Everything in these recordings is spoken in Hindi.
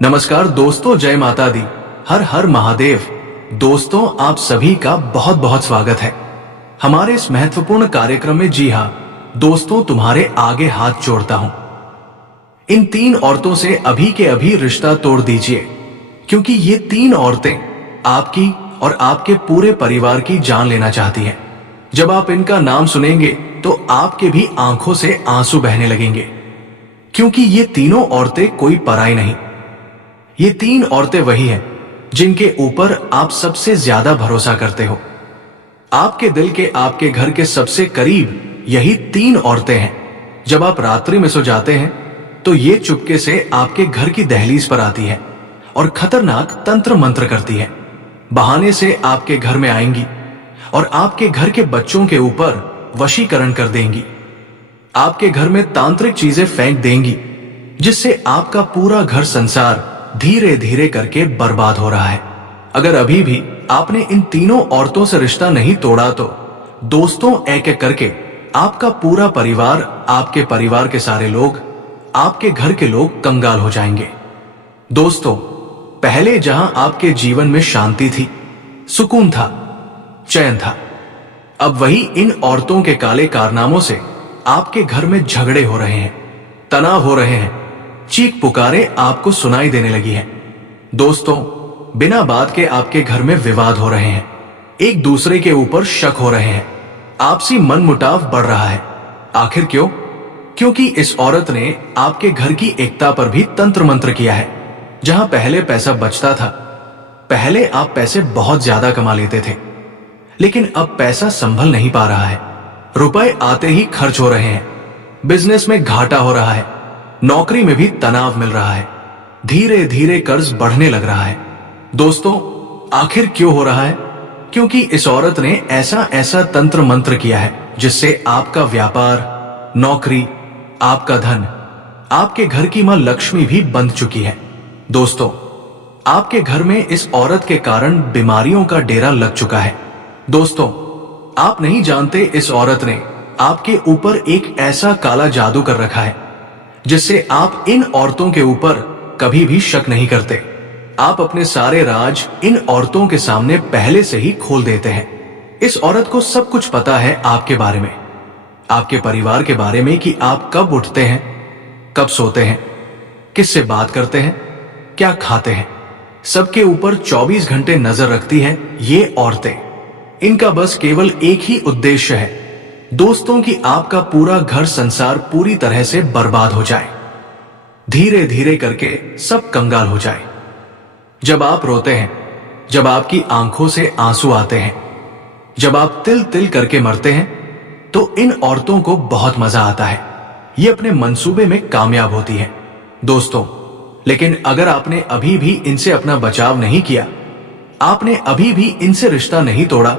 नमस्कार दोस्तों, जय माता दी, हर हर महादेव। दोस्तों, आप सभी का बहुत बहुत स्वागत है हमारे इस महत्वपूर्ण कार्यक्रम में। जी हाँ दोस्तों, तुम्हारे आगे हाथ जोड़ता हूं। इन तीन औरतों से अभी के अभी रिश्ता तोड़ दीजिए, क्योंकि ये तीन औरतें आपकी और आपके पूरे परिवार की जान लेना चाहती हैं। जब आप इनका नाम सुनेंगे तो आपके भी आंखों से आंसू बहने लगेंगे, क्योंकि ये तीनों औरतें कोई पराई नहीं। ये तीन औरतें वही हैं जिनके ऊपर आप सबसे ज्यादा भरोसा करते हो। आपके दिल के, आपके घर के सबसे करीब यही तीन औरतें हैं। जब आप रात्रि में सो जाते हैं तो ये चुपके से आपके घर की दहलीज पर आती है और खतरनाक तंत्र मंत्र करती है। बहाने से आपके घर में आएंगी और आपके घर के बच्चों के ऊपर वशीकरण कर देंगी। आपके घर में तांत्रिक चीजें फेंक देंगी, जिससे आपका पूरा घर संसार धीरे धीरे करके बर्बाद हो रहा है। अगर अभी भी आपने इन तीनों औरतों से रिश्ता नहीं तोड़ा तो दोस्तों, एक एक करके आपका पूरा परिवार, आपके परिवार के सारे लोग, आपके घर के लोग कंगाल हो जाएंगे। दोस्तों, पहले जहां आपके जीवन में शांति थी, सुकून था, चैन था, अब वही इन औरतों के काले कारनामों से आपके घर में झगड़े हो रहे हैं, तनाव हो रहे हैं, चीख पुकारे आपको सुनाई देने लगी है। दोस्तों, बिना बात के आपके घर में विवाद हो रहे हैं, एक दूसरे के ऊपर शक हो रहे हैं, आपसी मनमुटाव बढ़ रहा है। आखिर क्यों? क्योंकि इस औरत ने आपके घर की एकता पर भी तंत्र मंत्र किया है। जहां पहले पैसा बचता था, पहले आप पैसे बहुत ज्यादा कमा लेते थे, लेकिन अब पैसा संभल नहीं पा रहा है। रुपए आते ही खर्च हो रहे हैं, बिजनेस में घाटा हो रहा है, नौकरी में भी तनाव मिल रहा है, धीरे धीरे कर्ज बढ़ने लग रहा है। दोस्तों, आखिर क्यों हो रहा है? क्योंकि इस औरत ने ऐसा ऐसा तंत्र मंत्र किया है जिससे आपका व्यापार, नौकरी, आपका धन, आपके घर की मां लक्ष्मी भी बंध चुकी है। दोस्तों, आपके घर में इस औरत के कारण बीमारियों का डेरा लग चुका है। दोस्तों, आप नहीं जानते इस औरत ने आपके ऊपर एक ऐसा काला जादू कर रखा है जिससे आप इन औरतों के ऊपर कभी भी शक नहीं करते। आप अपने सारे राज इन औरतों के सामने पहले से ही खोल देते हैं। इस औरत को सब कुछ पता है आपके बारे में, आपके परिवार के बारे में, कि आप कब उठते हैं, कब सोते हैं, किससे बात करते हैं, क्या खाते हैं। सबके ऊपर 24 घंटे नजर रखती हैं ये औरतें। इनका बस केवल एक ही उद्देश्य है, दोस्तों, कि आपका पूरा घर संसार पूरी तरह से बर्बाद हो जाए, धीरे धीरे करके सब कंगाल हो जाए। जब आप रोते हैं, जब आपकी आंखों से आंसू आते हैं, जब आप तिल तिल करके मरते हैं, तो इन औरतों को बहुत मजा आता है। ये अपने मंसूबे में कामयाब होती है। दोस्तों, लेकिन अगर आपने अभी भी इनसे अपना बचाव नहीं किया, आपने अभी भी इनसे रिश्ता नहीं तोड़ा,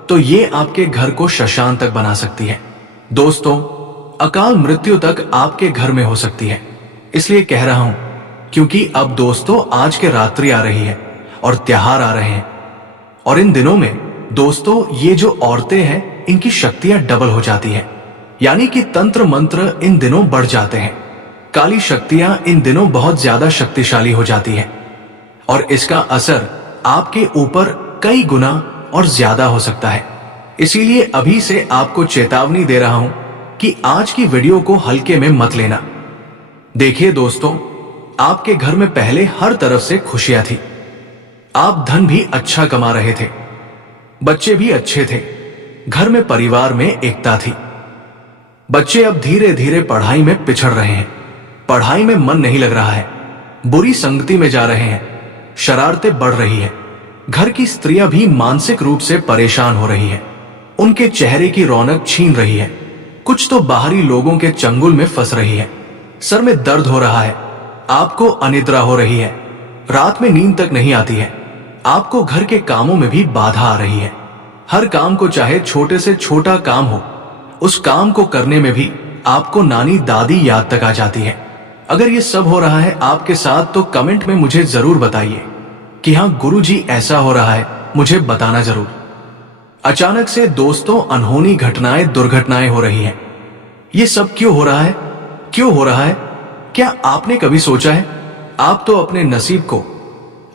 तो ये आपके घर को श्मशान तक बना सकती है। दोस्तों, अकाल मृत्यु तक आपके घर में हो सकती है। इसलिए कह रहा हूं, क्योंकि अब दोस्तों आज के रात्रि आ रही है और त्योहार आ रहे हैं, और इन दिनों में दोस्तों ये जो औरतें हैं, इनकी शक्तियां डबल हो जाती हैं। यानी कि तंत्र मंत्र इन दिनों बढ़ जाते हैं, काली शक्तियां इन दिनों बहुत ज्यादा शक्तिशाली हो जाती हैं, और इसका असर आपके ऊपर कई गुना और ज्यादा हो सकता है। इसीलिए अभी से आपको चेतावनी दे रहा हूं कि आज की वीडियो को हल्के में मत लेना। देखिए दोस्तों, आपके घर में पहले हर तरफ से खुशियां थी, आप धन भी अच्छा कमा रहे थे, बच्चे भी अच्छे थे, घर में परिवार में एकता थी। बच्चे अब धीरे धीरे पढ़ाई में पिछड़ रहे हैं, पढ़ाई में मन नहीं लग रहा है, बुरी संगति में जा रहे हैं, शरारतें बढ़ रही है। घर की स्त्रियां भी मानसिक रूप से परेशान हो रही हैं, उनके चेहरे की रौनक छीन रही है, कुछ तो बाहरी लोगों के चंगुल में फंस रही है। सर में दर्द हो रहा है, आपको अनिद्रा हो रही है, रात में नींद तक नहीं आती है, आपको घर के कामों में भी बाधा आ रही है। हर काम को, चाहे छोटे से छोटा काम हो, उस काम को करने में भी आपको नानी दादी याद तक आ जाती है। अगर ये सब हो रहा है आपके साथ, तो कमेंट में मुझे जरूर बताइए कि हाँ गुरुजी, ऐसा हो रहा है, मुझे बताना जरूर। अचानक से दोस्तों अनहोनी घटनाएं, दुर्घटनाएं हो रही हैं। ये सब क्यों हो रहा है? क्यों हो रहा है? क्या आपने कभी सोचा है? आप तो अपने नसीब को,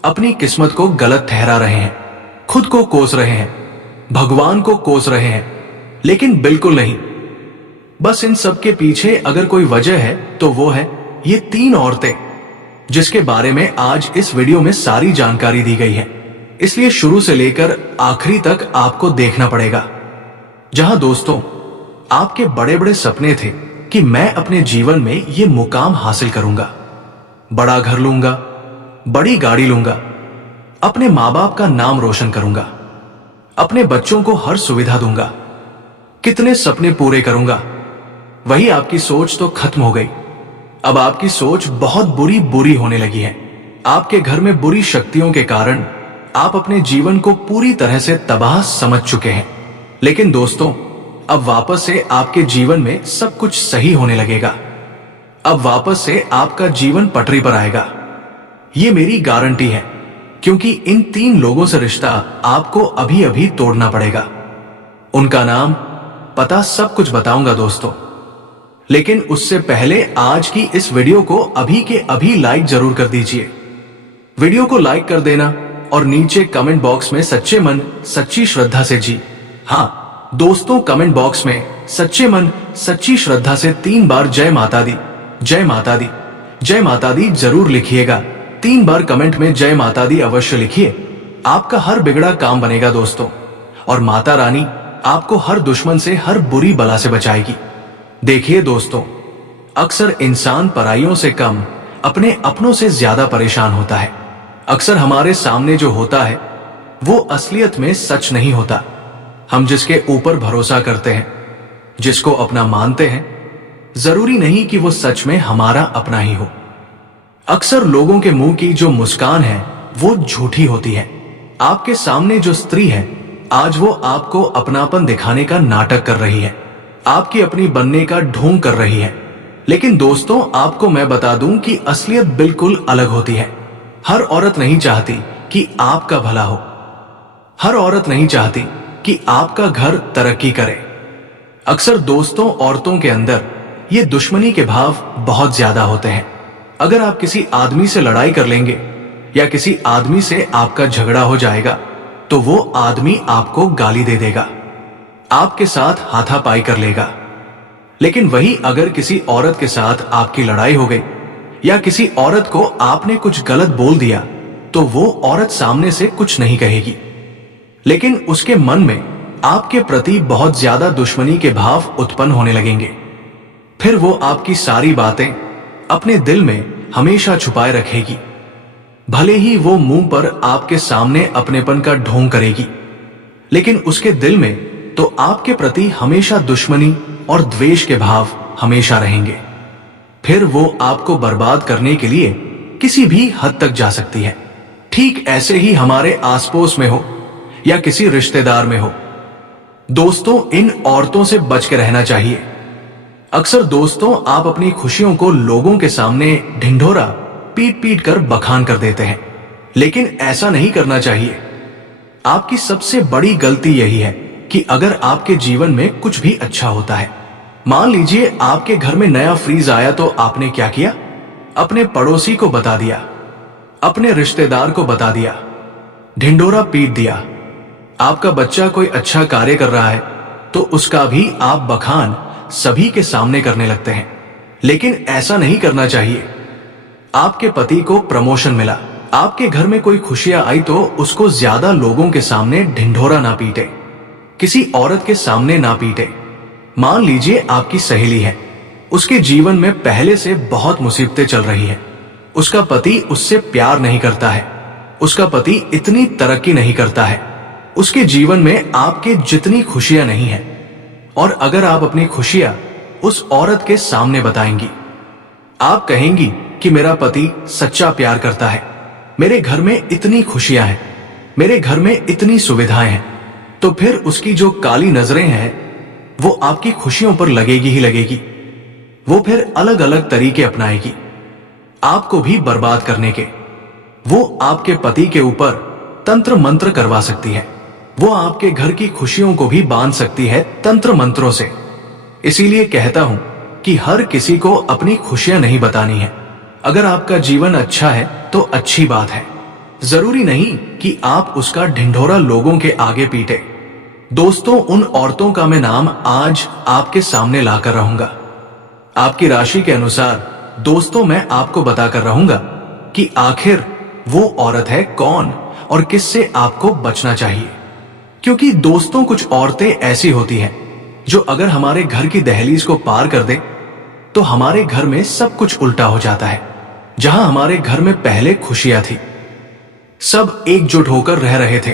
अपनी किस्मत को गलत ठहरा रहे हैं, खुद को कोस रहे हैं, भगवान को कोस रहे हैं, लेकिन बिल्कुल नहीं। बस इन सब के पीछे अगर कोई वजह है तो वो है ये 3 औरतें, जिसके बारे में आज इस वीडियो में सारी जानकारी दी गई है। इसलिए शुरू से लेकर आखिरी तक आपको देखना पड़ेगा। जहां दोस्तों आपके बड़े बड़े सपने थे कि मैं अपने जीवन में ये मुकाम हासिल करूंगा, बड़ा घर लूंगा, बड़ी गाड़ी लूंगा, अपने माँ बाप का नाम रोशन करूंगा, अपने बच्चों को हर सुविधा दूंगा, कितने सपने पूरे करूंगा, वही आपकी सोच तो खत्म हो गई। अब आपकी सोच बहुत बुरी होने लगी है। आपके घर में बुरी शक्तियों के कारण आप अपने जीवन को पूरी तरह से तबाह समझ चुके हैं। लेकिन दोस्तों अब वापस से आपके जीवन में सब कुछ सही होने लगेगा। अब वापस से आपका जीवन पटरी पर आएगा, ये मेरी गारंटी है, क्योंकि इन 3 लोगों से रिश्ता आपको अभी अभी तोड़ना पड़ेगा। उनका नाम, पता सब कुछ बताऊंगा दोस्तों, लेकिन उससे पहले आज की इस वीडियो को अभी के अभी लाइक जरूर कर दीजिए। वीडियो को लाइक कर देना और नीचे कमेंट बॉक्स में सच्चे मन सच्ची श्रद्धा से जी हाँ दोस्तों, कमेंट बॉक्स में सच्चे मन सच्ची श्रद्धा से 3 बार जय माता दी, जय माता दी, जय माता दी जरूर लिखिएगा। 3 बार कमेंट में जय माता दी अवश्य लिखिए। आपका हर बिगड़ा काम बनेगा दोस्तों, और माता रानी आपको हर दुश्मन से, हर बुरी बला से बचाएगी। देखिए दोस्तों, अक्सर इंसान पराइयों से कम अपने अपनों से ज्यादा परेशान होता है। अक्सर हमारे सामने जो होता है वो असलियत में सच नहीं होता। हम जिसके ऊपर भरोसा करते हैं, जिसको अपना मानते हैं, जरूरी नहीं कि वो सच में हमारा अपना ही हो। अक्सर लोगों के मुंह की जो मुस्कान है वो झूठी होती है। आपके सामने जो स्त्री है आज वो आपको अपनापन दिखाने का नाटक कर रही है, आपकी अपनी बनने का ढोंग कर रही है। लेकिन दोस्तों आपको मैं बता दूं कि असलियत बिल्कुल अलग होती है। हर औरत नहीं चाहती कि आपका भला हो, हर औरत नहीं चाहती कि आपका घर तरक्की करे। अक्सर दोस्तों औरतों के अंदर ये दुश्मनी के भाव बहुत ज्यादा होते हैं। अगर आप किसी आदमी से लड़ाई कर लेंगे या किसी आदमी से आपका झगड़ा हो जाएगा तो वो आदमी आपको गाली दे देगा, आपके साथ हाथापाई कर लेगा। लेकिन वही अगर किसी औरत के साथ आपकी लड़ाई हो गई या किसी औरत को आपने कुछ गलत बोल दिया तो वो औरत सामने से कुछ नहीं कहेगी, लेकिन उसके मन में आपके प्रति बहुत ज्यादा दुश्मनी के भाव उत्पन्न होने लगेंगे। फिर वो आपकी सारी बातें अपने दिल में हमेशा छुपाए रखेगी। भले ही वो मुंह पर आपके सामने अपनेपन का ढोंग करेगी, लेकिन उसके दिल में तो आपके प्रति हमेशा दुश्मनी और द्वेष के भाव हमेशा रहेंगे। फिर वो आपको बर्बाद करने के लिए किसी भी हद तक जा सकती है। ठीक ऐसे ही हमारे आस पड़ोस में हो या किसी रिश्तेदार में हो, दोस्तों इन औरतों से बच के रहना चाहिए। अक्सर दोस्तों आप अपनी खुशियों को लोगों के सामने ढिंढोरा पीट पीट कर बखान कर देते हैं, लेकिन ऐसा नहीं करना चाहिए। आपकी सबसे बड़ी गलती यही है कि अगर आपके जीवन में कुछ भी अच्छा होता है, मान लीजिए आपके घर में नया फ्रीज आया, तो आपने क्या किया? अपने पड़ोसी को बता दिया, अपने रिश्तेदार को बता दिया, ढिंढोरा पीट दिया। आपका बच्चा कोई अच्छा कार्य कर रहा है तो उसका भी आप बखान सभी के सामने करने लगते हैं, लेकिन ऐसा नहीं करना चाहिए। आपके पति को प्रमोशन मिला, आपके घर में कोई खुशियां आई तो उसको ज्यादा लोगों के सामने ढिंढोरा ना पीटे, किसी औरत के सामने ना पीटे। मान लीजिए आपकी सहेली है, उसके जीवन में पहले से बहुत मुसीबतें चल रही है, उसका पति उससे प्यार नहीं करता है, उसका पति इतनी तरक्की नहीं करता है, उसके जीवन में आपके जितनी खुशियां नहीं है। और अगर आप अपनी खुशियां उस औरत के सामने बताएंगी, आप कहेंगी कि मेरा पति सच्चा प्यार करता है, मेरे घर में इतनी खुशियां हैं, मेरे घर में इतनी सुविधाएं हैं, तो फिर उसकी जो काली नजरें हैं वो आपकी खुशियों पर लगेगी ही लगेगी। वो फिर अलग अलग तरीके अपनाएगी आपको भी बर्बाद करने के। वो आपके पति के ऊपर तंत्र मंत्र करवा सकती है, वो आपके घर की खुशियों को भी बांध सकती है तंत्र मंत्रों से। इसीलिए कहता हूं कि हर किसी को अपनी खुशियां नहीं बतानी है, अगर आपका जीवन अच्छा है तो अच्छी बात है, जरूरी नहीं कि आप उसका ढिंढोरा लोगों के आगे पीटे। दोस्तों, उन औरतों का मैं नाम आज आपके सामने लाकर रहूंगा। आपकी राशि के अनुसार दोस्तों मैं आपको बताकर रहूंगा कि आखिर वो औरत है कौन और किससे आपको बचना चाहिए। क्योंकि दोस्तों, कुछ औरतें ऐसी होती हैं जो अगर हमारे घर की दहलीज को पार कर दे तो हमारे घर में सब कुछ उल्टा हो जाता है। जहां हमारे घर में पहले खुशियां थी, सब एकजुट होकर रह रहे थे,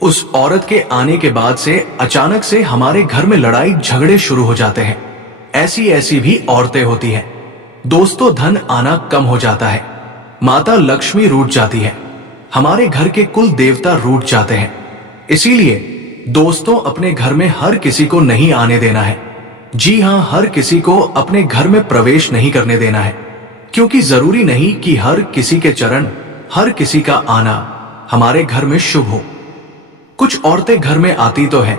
उस औरत के आने के बाद से अचानक से हमारे घर में लड़ाई झगड़े शुरू हो जाते हैं। ऐसी ऐसी भी औरतें होती हैं। दोस्तों, धन आना कम हो जाता है, माता लक्ष्मी रूठ जाती है, हमारे घर के कुल देवता रूठ जाते हैं। इसीलिए दोस्तों, अपने घर में हर किसी को नहीं आने देना है। जी हां, हर किसी को अपने घर में प्रवेश नहीं करने देना है, क्योंकि जरूरी नहीं कि हर किसी के चरण, हर किसी का आना हमारे घर में शुभ हो। कुछ औरतें घर में आती तो है,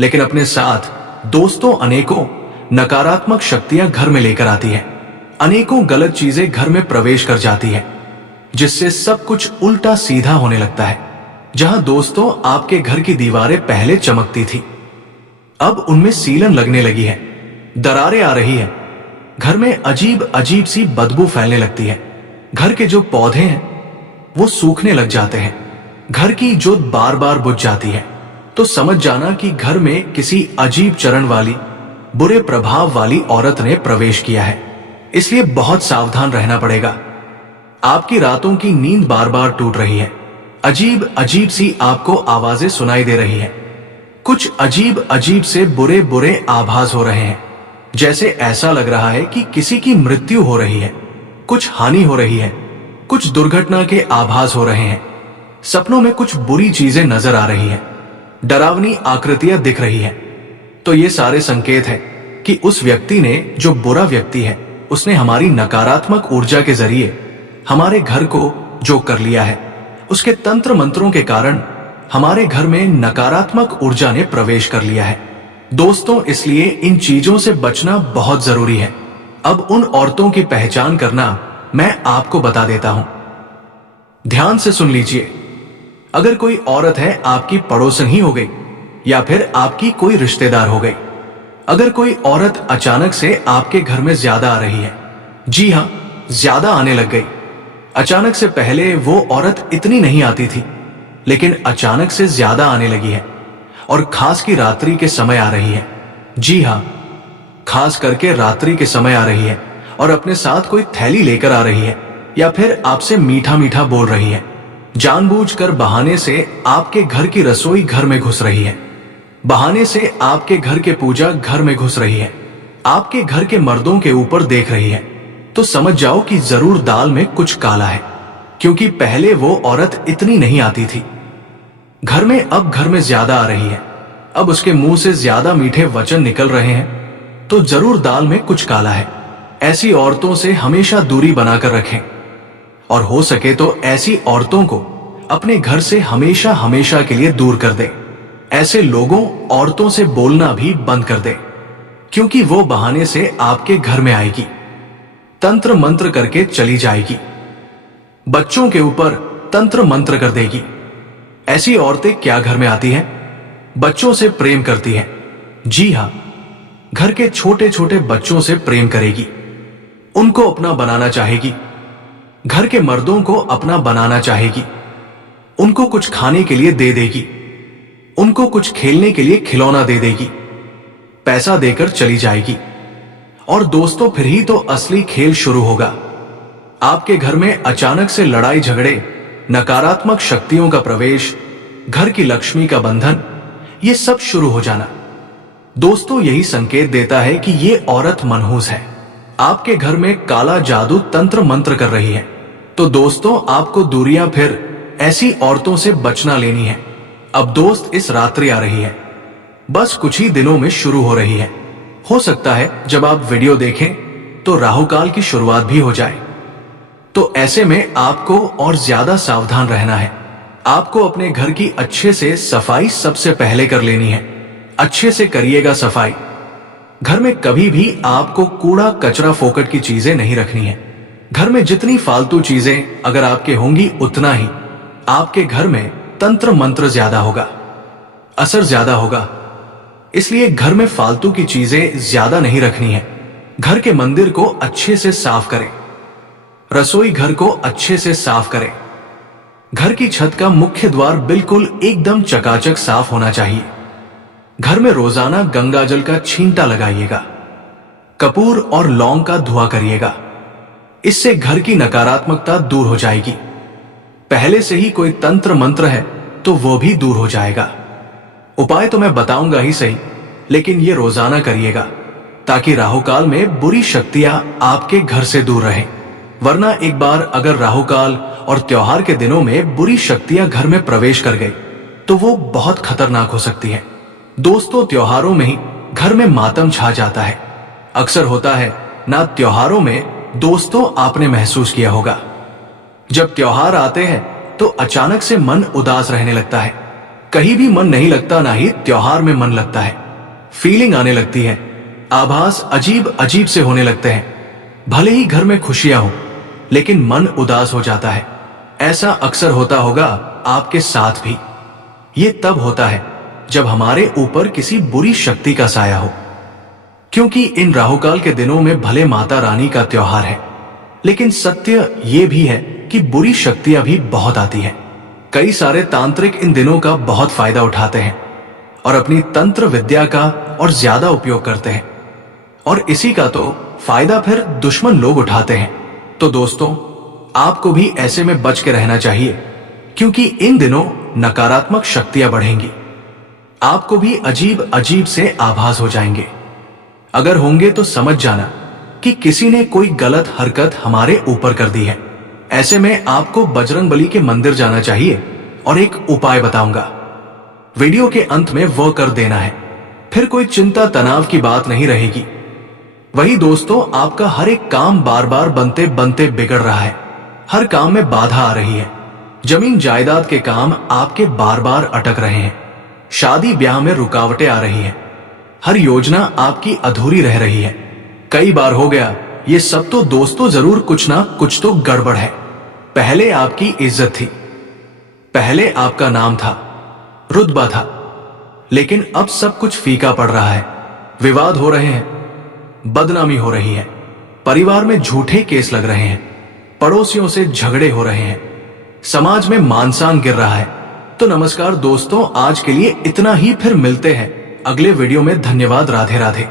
लेकिन अपने साथ दोस्तों अनेकों नकारात्मक शक्तियां घर में लेकर आती हैं। अनेकों गलत चीजें घर में प्रवेश कर जाती हैं, जिससे सब कुछ उल्टा सीधा होने लगता है। जहां दोस्तों आपके घर की दीवारें पहले चमकती थी, अब उनमें सीलन लगने लगी है, दरारें आ रही है, घर में अजीब अजीब सी बदबू फैलने लगती है, घर के जो पौधे हैं वो सूखने लग जाते हैं, घर की जोत बार बार बुझ जाती है, तो समझ जाना कि घर में किसी अजीब चरण वाली, बुरे प्रभाव वाली औरत ने प्रवेश किया है। इसलिए बहुत सावधान रहना पड़ेगा। आपकी रातों की नींद बार बार टूट रही है, अजीब अजीब सी आपको आवाजें सुनाई दे रही हैं, कुछ अजीब अजीब से बुरे बुरे आभास हो रहे हैं, जैसे ऐसा लग रहा है कि किसी की मृत्यु हो रही है, कुछ हानि हो रही है, कुछ दुर्घटना के आभास हो रहे हैं, सपनों में कुछ बुरी चीजें नजर आ रही हैं, डरावनी आकृतियां दिख रही हैं। तो ये सारे संकेत हैं कि उस व्यक्ति ने, जो बुरा व्यक्ति है, उसने हमारी नकारात्मक ऊर्जा के जरिए हमारे घर को जो कर लिया है, उसके तंत्र मंत्रों के कारण हमारे घर में नकारात्मक ऊर्जा ने प्रवेश कर लिया है। दोस्तों, इसलिए इन चीजों से बचना बहुत जरूरी है। अब उन औरतों की पहचान करना मैं आपको बता देता हूं। ध्यान से सुन लीजिए। अगर कोई औरत है आपकी पड़ोसन ही हो गई या फिर आपकी कोई रिश्तेदार हो गई, अगर कोई औरत अचानक से आपके घर में ज्यादा आ रही है, जी हां, ज्यादा आने लग गई। अचानक से पहले वो औरत इतनी नहीं आती थी, लेकिन अचानक से ज्यादा आने लगी है, और खास की रात्रि के समय आ रही है। जी हां, खास करके रात्रि के समय आ रही है, और अपने साथ कोई थैली लेकर आ रही है, या फिर आपसे मीठा मीठा बोल रही है। जानबूझकर बहाने से आपके घर की रसोई घर में घुस रही है, बहाने से आपके घर के पूजा घर में घुस रही है, आपके घर के मर्दों के ऊपर देख रही है, तो समझ जाओ कि जरूर दाल में कुछ काला है, क्योंकि पहले वो औरत इतनी नहीं आती थी। घर में अब घर में ज्यादा आ रही है, अब उसके मुंह से ज्यादा मीठे वचन निकल रहे हैं, तो जरूर दाल में कुछ काला है। ऐसी औरतों से हमेशा दूरी बनाकर रखें, और हो सके तो ऐसी औरतों को अपने घर से हमेशा हमेशा के लिए दूर कर दे। ऐसे लोगों, औरतों से बोलना भी बंद कर दे, क्योंकि वो बहाने से आपके घर में आएगी, तंत्र मंत्र करके चली जाएगी, बच्चों के ऊपर तंत्र मंत्र कर देगी। ऐसी औरतें क्या घर में आती हैं? बच्चों से प्रेम करती हैं। जी हां, घर के छोटे छोटे बच्चों से प्रेम करेगी, उनको अपना बनाना चाहेगी, घर के मर्दों को अपना बनाना चाहेगी, उनको कुछ खाने के लिए दे देगी, उनको कुछ खेलने के लिए खिलौना दे देगी, पैसा देकर चली जाएगी। और दोस्तों, फिर ही तो असली खेल शुरू होगा। आपके घर में अचानक से लड़ाई झगड़े, नकारात्मक शक्तियों का प्रवेश, घर की लक्ष्मी का बंधन, ये सब शुरू हो जाना। दोस्तों, यही संकेत देता है कि ये औरत मनहूस है, आपके घर में काला जादू तंत्र मंत्र कर रही है। तो दोस्तों, आपको दूरियां फिर ऐसी औरतों से बचना लेनी है। अब दोस्त, इस रात्रि आ रही है, बस कुछ ही दिनों में शुरू हो रही है। हो सकता है जब आप वीडियो देखें तो राहुकाल की शुरुआत भी हो जाए। तो ऐसे में आपको और ज्यादा सावधान रहना है। आपको अपने घर की अच्छे से सफाई सबसे पहले कर लेनी है। अच्छे से करिएगा सफाई। घर में कभी भी आपको कूड़ा कचरा फोकट की चीजें नहीं रखनी है। घर में जितनी फालतू चीजें अगर आपके होंगी उतना ही आपके घर में तंत्र मंत्र ज्यादा होगा, असर ज्यादा होगा। इसलिए घर में फालतू की चीजें ज्यादा नहीं रखनी है। घर के मंदिर को अच्छे से साफ करें, रसोई घर को अच्छे से साफ करें। घर की छत का मुख्य द्वार बिल्कुल एकदम चकाचक साफ होना चाहिए। घर में रोजाना गंगा जल का छींटा लगाइएगा, कपूर और लौंग का धुआं करिएगा। इससे घर की नकारात्मकता दूर हो जाएगी। पहले से ही कोई तंत्र मंत्र है तो वो भी दूर हो जाएगा। उपाय तो मैं बताऊंगा ही सही, लेकिन ये रोजाना करिएगा ताकि राहुकाल में बुरी शक्तियां आपके घर से दूर रहें। वरना एक बार अगर राहुकाल और त्योहार के दिनों में बुरी शक्तियां घर में प्रवेश कर गई तो वो बहुत खतरनाक हो सकती है। दोस्तों, त्योहारों में ही घर में मातम छा जाता है। अक्सर होता है ना त्योहारों में, दोस्तों आपने महसूस किया होगा, जब त्योहार आते हैं तो अचानक से मन उदास रहने लगता है। कहीं भी मन नहीं लगता, ना ही त्योहार में मन लगता है। फीलिंग आने लगती है, आभास अजीब अजीब से होने लगते हैं। भले ही घर में खुशियां हो लेकिन मन उदास हो जाता है। ऐसा अक्सर होता होगा आपके साथ भी। ये तब होता है जब हमारे ऊपर किसी बुरी शक्ति का साया हो। क्योंकि इन राहुकाल के दिनों में भले माता रानी का त्योहार है, लेकिन सत्य ये भी है कि बुरी शक्तियां भी बहुत आती हैं। कई सारे तांत्रिक इन दिनों का बहुत फायदा उठाते हैं और अपनी तंत्र विद्या का और ज्यादा उपयोग करते हैं, और इसी का तो फायदा फिर दुश्मन लोग उठाते हैं। तो दोस्तों, आपको भी ऐसे में बच के रहना चाहिए, क्योंकि इन दिनों नकारात्मक शक्तियां बढ़ेंगी। आपको भी अजीब अजीब से आभास हो जाएंगे। अगर होंगे तो समझ जाना कि किसी ने कोई गलत हरकत हमारे ऊपर कर दी है। ऐसे में आपको बजरंगबली के मंदिर जाना चाहिए और एक उपाय बताऊंगा, वीडियो के अंत में वो कर देना है। फिर कोई चिंता तनाव की बात नहीं रहेगी। वही दोस्तों, आपका हर एक काम बार बार बनते बनते बिगड़ रहा है। हर काम में बाधा आ रही है। जमीन जायदाद के काम आपके बार बार अटक रहे हैं। शादी ब्याह में रुकावटें आ रही हैं। हर योजना आपकी अधूरी रह रही है। कई बार हो गया ये सब तो दोस्तों जरूर कुछ ना कुछ तो गड़बड़ है। पहले आपकी इज्जत थी, पहले आपका नाम था, रुतबा था, लेकिन अब सब कुछ फीका पड़ रहा है। विवाद हो रहे हैं, बदनामी हो रही है, परिवार में झूठे केस लग रहे हैं, पड़ोसियों से झगड़े हो रहे हैं, समाज में मानसान गिर रहा है। तो नमस्कार दोस्तों, आज के लिए इतना ही। फिर मिलते हैं अगले वीडियो में। धन्यवाद। राधे राधे।